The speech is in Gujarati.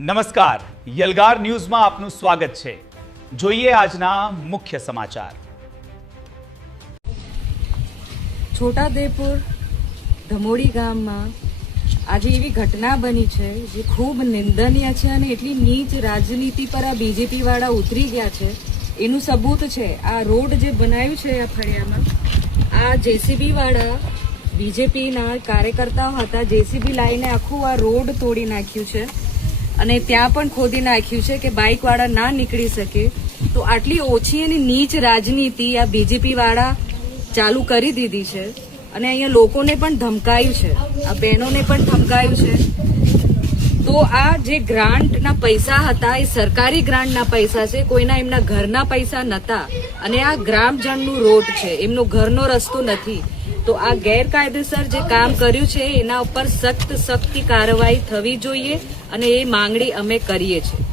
નમસ્કાર, યલગાર ન્યૂઝમાં આપનું સ્વાગત છે। જોઈએ આજના મુખ્ય સમાચાર। છોટાઉદેપુર ધમોડી ગામમાં આજે એવી ઘટના બની છે જે ખૂબ નિંદનીય છે અને એટલી નીચ રાજનીતિ પર આ બીજેપી વાળા ઉતરી ગયા છે એનું સબૂત છે આ રોડ જે બનાવ્યું છે આ ફળિયામાં આ જેસીબી વાળા બીજેપીના કાર્યકર્તાઓ હતા જેસીબી લાઈને આખું આ રોડ તોડી નાખ્યું છે અને ત્યાં પણ ખોદી નાખ્યું છે કે બાઇક વાળા ના નીકળી શકે। તો આટલી ઓછી અને નીચ રાજનીતિ આ બીજેપી વાળા ચાલુ કરી દીધી છે અને અહીંયા લોકોને પણ ધમકાયું છે, આ બહેનોને પણ ધમકાયું છે। તો આ જે ગ્રાન્ટના પૈસા હતા એ સરકારી ગ્રાન્ટના પૈસા છે, કોઈના એમના ઘરના પૈસા નતા અને આ ગ્રામજનનું રોડ છે, એમનો ઘરનો રસ્તો નથી। તો આ ગેરકાયદેસર જે કામ કર્યું છે એના ઉપર સખ્ત કાર્યવાહી થવી જોઈએ અને એ માંગણી અમે કરીએ છીએ।